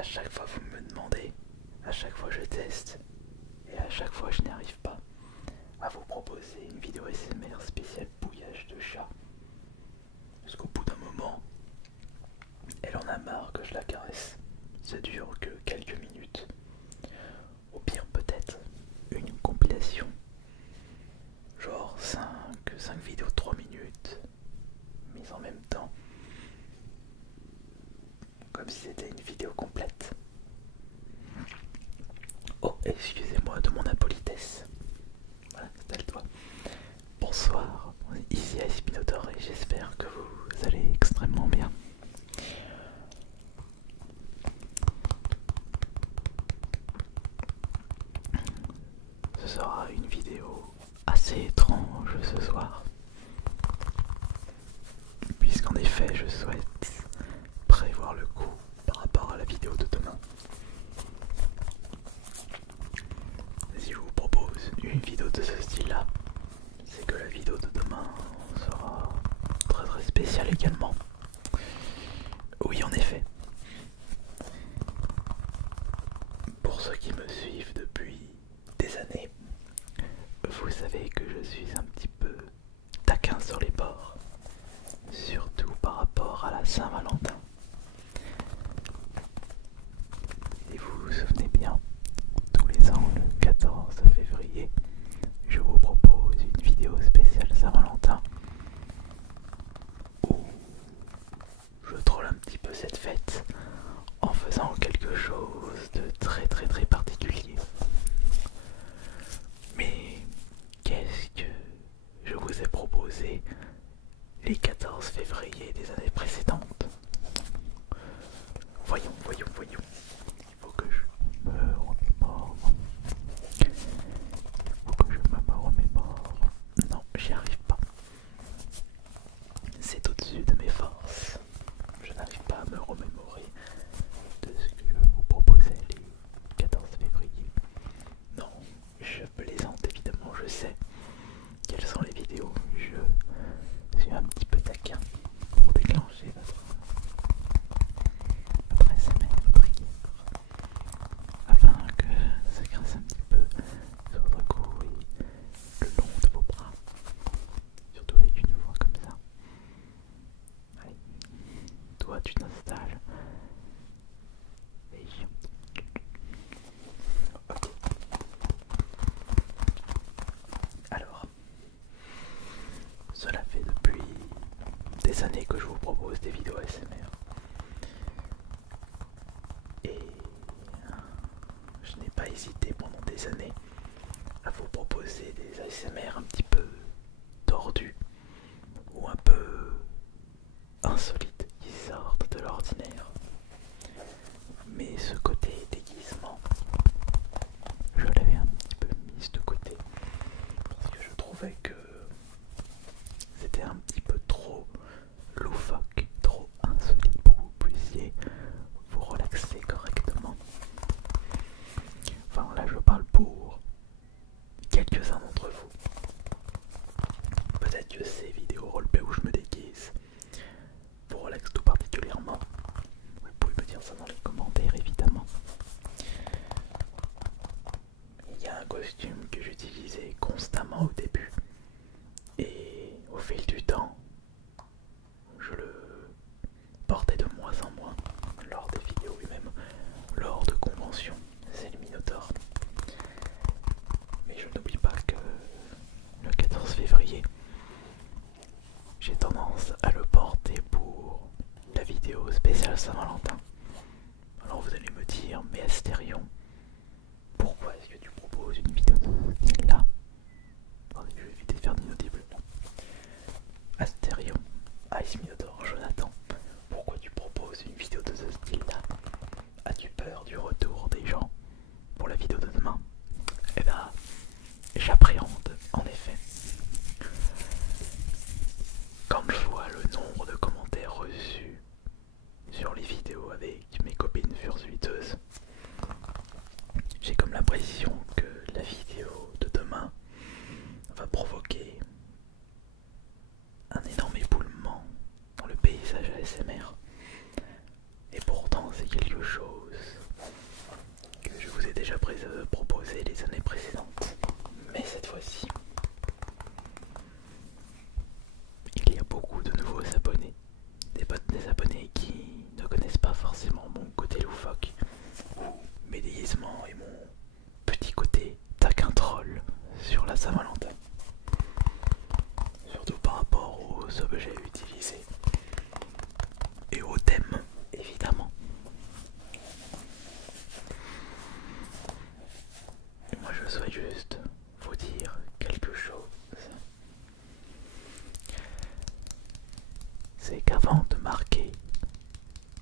À chaque fois vous me demandez, à chaque fois je teste, et à chaque fois je n'y arrive pas à vous proposer une vidéo ASMR spéciale bouillage de chat. Parce qu'au bout d'un moment, elle en a marre que je la caresse. Ça dure que quelques minutes. Au pire peut-être une compilation. Genre 5 vidéos de 3 minutes, mises en même temps. Comme si c'était une vidéo complète. Oh, excusez-moi de mon impolitesse. Voilà, installe-toi. Bonsoir, ici Aspinotor et j'espère que vous allez extrêmement bien. Ce sera une vidéo assez étrange ce soir, puisqu'en effet je souhaite prévoir le coup par rapport à la vidéo de demain. Si je vous propose une vidéo de ce style-là, c'est que la vidéo de demain sera très très spéciale également. Oui, en effet. Pour ceux qui me suivent depuis des années, vous savez que je suis un petit peu taquin sur les bords, surtout par rapport à la Saint-Valentin. Si vous vous souvenez bien, tous les ans, le 14 février, je vous propose une vidéo spéciale Saint-Valentin où je troll un petit peu cette fête en faisant quelque chose de très très très particulier. Mais qu'est-ce que je vous ai proposé les 14 février des années précédentes? Voyons. Il faut que je me remémore. Non, j'y arrive pas. C'est au-dessus de mes forces. Je n'arrive pas à me remémorer de ce que je vous proposais les 14 février. Non, je plaisante évidemment, je sais quelles sont les vidéos. Je suis un petit peu taquin pour déclencher votre ASMR, votre guerre, afin que ça grince un petit peu sur votre cou et le long de vos bras, surtout avec une voix comme ça. Allez, toi tu t'installes et ok. Alors, cela fait depuis des années que je vous propose des vidéos ASMR et je n'ai pas hésité pendant des années à vous proposer des ASMR un petit peu tordus ou un peu insolites qui sortent de l'ordinaire. Mais ce côté déguisement, je l'avais un petit peu mis de côté parce que je trouvais que c'était un petit peu trop loufoque, trop insolite pour que vous puissiez vous relaxer correctement. Enfin là je parle pour quelques-uns d'entre vous. Peut-être que ces vidéos roleplay où je me déguise vous relaxent tout particulièrement. Vous pouvez me dire ça dans les commentaires évidemment. Il y a un costume que j'utilisais constamment au début et au fil du temps je le portais de moins en moins lors des vidéos et même lors de conventions. C'est le Minotaur. Mais je n'oublie pas que le 14 février, j'ai tendance à le porter pour la vidéo spéciale Saint-Valentin. Alors vous allez me dire, mais Astérion, pourquoi est-ce que tu proposes une vidéo de ce style-là? Attendez, je vais éviter de faire d'inaudible. Astérion, Ice Minotaur, Jonathan, pourquoi tu proposes une vidéo de ce style-là? As-tu peur du retour des gens pour la vidéo de demain? Eh ben, j'appréhende en effet. Quand je vois le nombre de commentaires reçus sur les vidéos avec mes copines fursuiteuses, j'ai comme l'impression que la vidéo de demain va provoquer un énorme éboulement dans le paysage ASMR. Et pourtant c'est quelque chose aux objets utilisés et au thème évidemment. Et moi je souhaite juste vous dire quelque chose. C'est qu'avant de marquer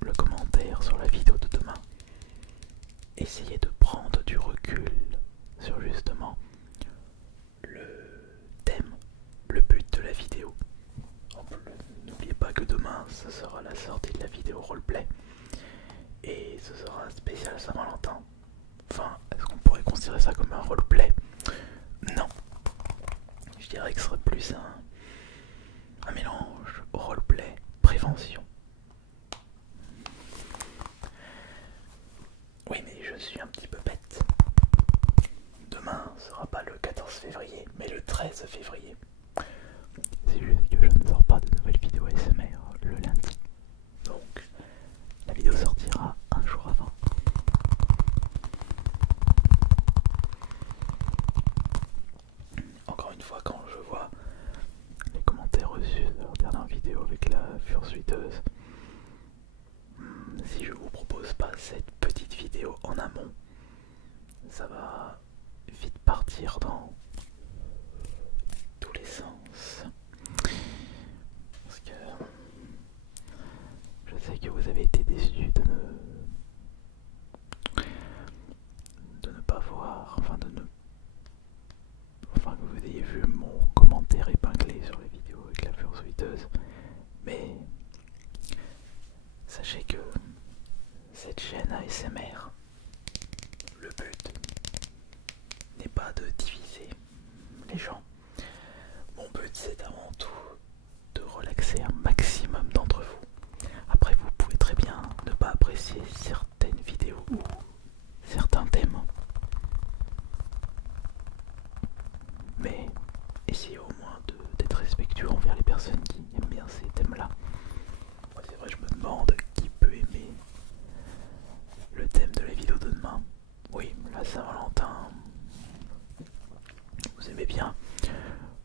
le commentaire sur la vidéo de demain, essayez de prendre du recul sur justement le thème, le but de la vidéo. N'oubliez pas que demain ce sera la sortie de la vidéo roleplay et ce sera un spécial Saint-Valentin. Enfin, est-ce qu'on pourrait considérer ça comme un roleplay? Non. Je dirais que ce serait plus un mélange roleplay, prévention. Oui, mais je suis un petit peu bête. Demain sera pas le 14 février, mais le 13 février. C'est juste que je ne sors pas de nouvelles vidéos ASMR le lundi. Donc, la vidéo sortira un jour avant. Encore une fois, quand je vois les commentaires reçus de leur dernière vidéo avec la fursuiteuse, si je vous propose pas cette petite vidéo en amont, ça va vite partir dans tous les sens. Parce que je sais que vous avez été déçus de ne pas voir, enfin que vous ayez vu mon commentaire épinglé sur les vidéos avec la fursuiteuse. Mais sachez que cette chaîne ASMR, le but n'est pas de diviser les gens. Mon but c'est avant tout de relaxer un maximum d'entre vous. Après vous pouvez très bien ne pas apprécier certaines vidéos ou certains thèmes, mais essayez au moins d'être respectueux envers les personnes qui aiment bien ces thèmes-là. Moi c'est vrai, je me demande qui peut aimer le thème de la vidéo de demain. Oui, la Saint-Valentin, vous aimez bien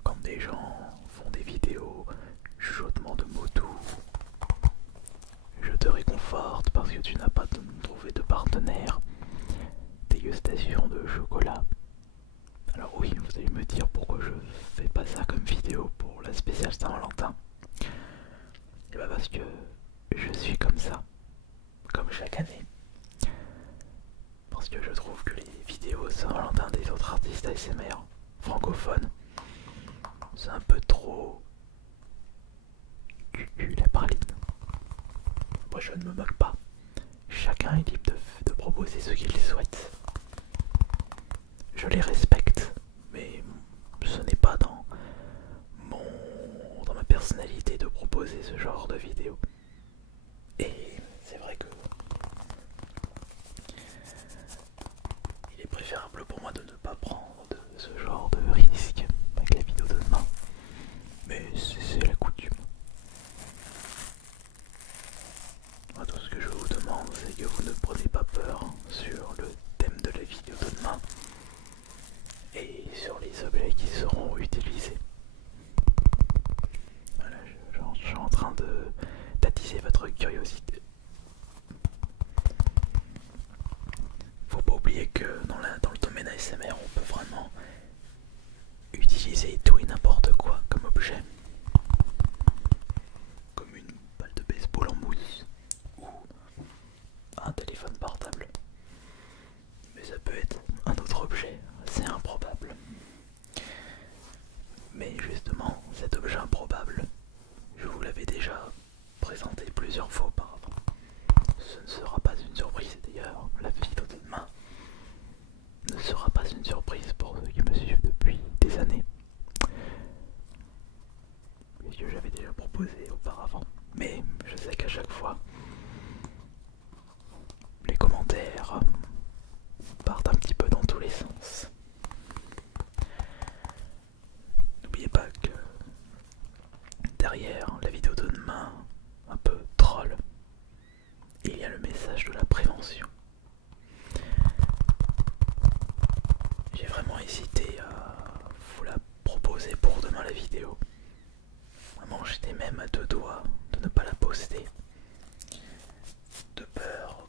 quand des gens font des vidéos chuchotement de mots doux. Je te réconforte parce que tu n'as pas trouvé de partenaire. Dégustation de chocolat. Alors oui, vous allez me dire pourquoi je fais pas ça comme vidéo pour la spéciale Saint-Valentin. Et bah parce que je suis comme ça, comme chaque année. Parce que je trouve que les vidéos Saint-Valentin des autres artistes ASMR francophones, c'est un peu trop cucu la praline. Moi je ne me moque pas. Chacun est libre de proposer ce qu'il souhaite. Je les respecte, mais ce n'est pas dans ma personnalité de proposer ce genre de vidéo. Et c'est vrai que il est préférable pour moi de ne pas prendre ce genre de risque avec la vidéo de demain. Mais c'est la coutume. Moi, tout ce que je vous demande, c'est que vous ne prenez pas peur sur le thème de la vidéo de demain et sur les objets qui seront utilisés. Voilà, je suis en train d'attiser votre curiosité. Faut pas oublier que dans le domaine ASMR, on peut vraiment utiliser tout et n'importe quoi comme objet. Comme une balle de baseball en mousse ou un téléphone portable. Mais ça peut être un autre objet, c'est improbable. Mais justement, cet objet improbable, je vous l'avais déjà présenté plusieurs fois auparavant. Ce ne sera pas une surprise, d'ailleurs, la vidéo de demain ne sera pas une surprise pour ceux qui me suivent depuis des années. Puisque j'avais déjà proposé auparavant. Mais je sais qu'à chaque fois, les commentaires partent un petit peu dans tous les sens. N'oubliez pas que derrière la vidéo de demain, un peu troll, il y a le message de la prévention. J'ai vraiment hésité à vous la proposer pour demain la vidéo. Vraiment, j'étais J'étais même à deux doigts de ne pas la poster, de peur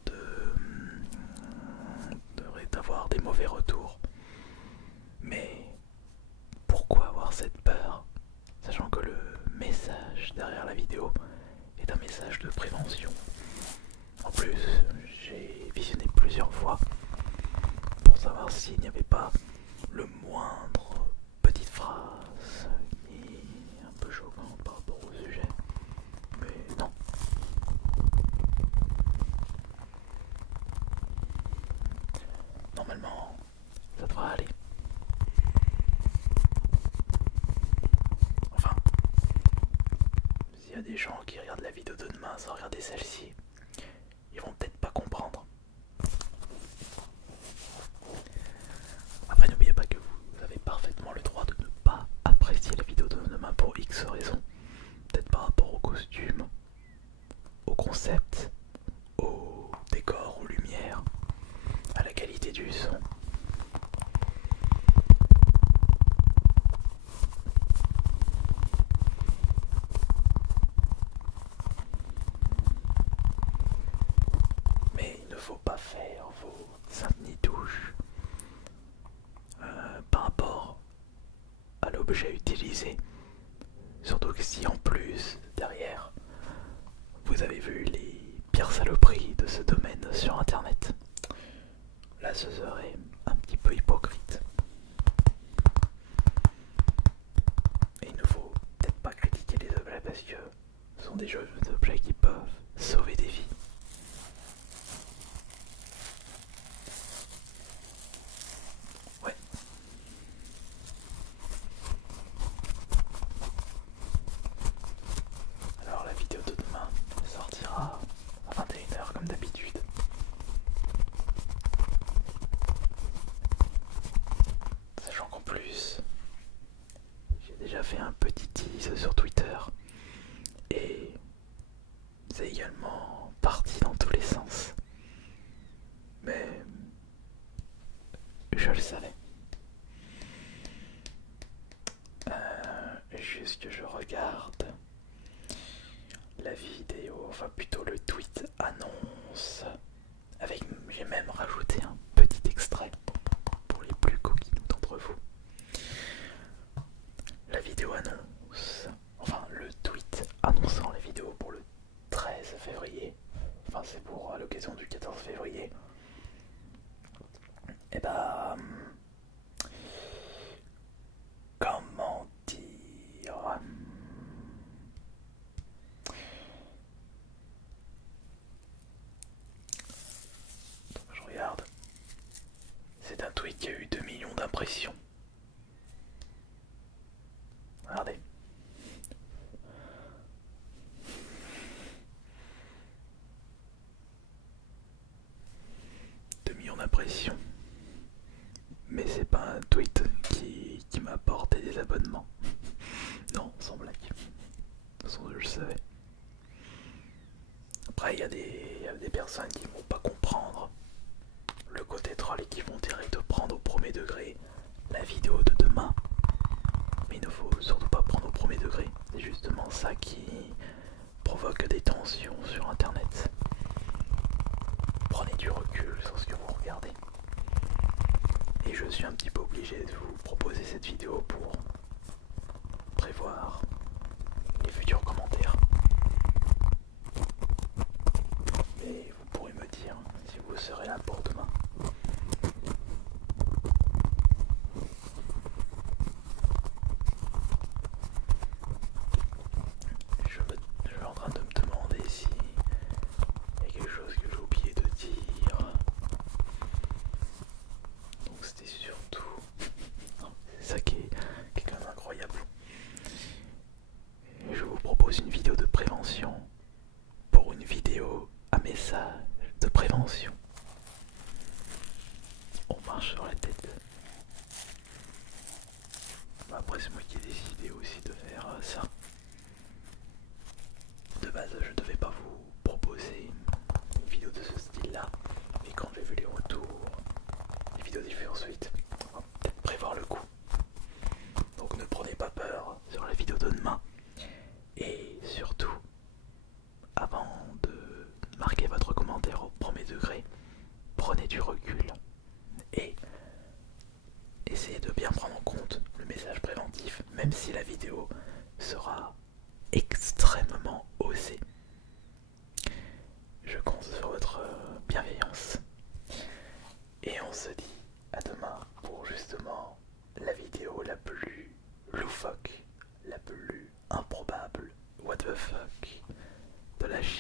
d'avoir des mauvais retours. Mais pourquoi avoir cette peur, sachant que le message derrière la vidéo est un message de prévention. En plus, j'ai visionné plusieurs fois pour savoir s'il n'y avait pas le moindre petite phrase qui est un peu choquante par rapport au sujet. Mais non. Normalement, ça devrait aller. Enfin, s'il y a des gens qui regardent la vidéo de demain sans regarder celle-ci, ils vont peut-être pas comprendre. Après, n'oubliez pas que vous avez parfaitement le droit de ne pas apprécier la vidéo de demain pour X raisons. Peut-être par rapport au costume, au concept, au décor, aux lumières, à la qualité du son. Mais il ne faut pas faire vos saintes nitouches par rapport à l'objet utilisé. Surtout que si en plus, derrière, vous avez vu les pires saloperies de ce domaine sur internet, là ce serait un petit peu hypocrite. Et il ne faut peut-être pas critiquer les objets parce que ce sont des jeux d'objets qui peuvent sauver des vies. Ouais. Alors la vidéo de demain sortira à 21h comme d'habitude. Sachant qu'en plus, j'ai déjà fait un petit tease sur Twitter et c'est également parti dans tous les sens. Mais je le savais. Juste que je regarde la vidéo, enfin plutôt le tweet annonce. J'ai même rajouté un petit extrait pour les plus coquinous d'entre vous. La vidéo annonce, enfin le tweet annonçant la vidéo pour le 13 février, enfin c'est pour à l'occasion du 14 février. Et bah, comment dire, je regarde, c'est un tweet qui a eu 2 millions d'impressions. Regardez. D'impression. Mais c'est pas un tweet qui m'a apporté des abonnements. Non, sans blague. De toute façon, je le savais. Après, il y a des personnes qui vont pas comprendre le côté troll et qui vont direct prendre au premier degré la vidéo de demain. Mais il ne faut surtout pas prendre au premier degré. C'est justement ça qui provoque des tensions sur internet. Prenez du recul sur ce que vous regardez. Et je suis un petit peu obligé de vous proposer cette vidéo pour prévoir les futurs commentaires. Et vous pourrez me dire si vous serez là pour demain. Je suis en train de me demander si il y a quelque chose que j'ai oublié de dire. Donc c'était surtout... C'est ça qui est quand même incroyable.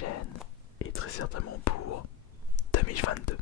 prochaine et très certainement pour 2022.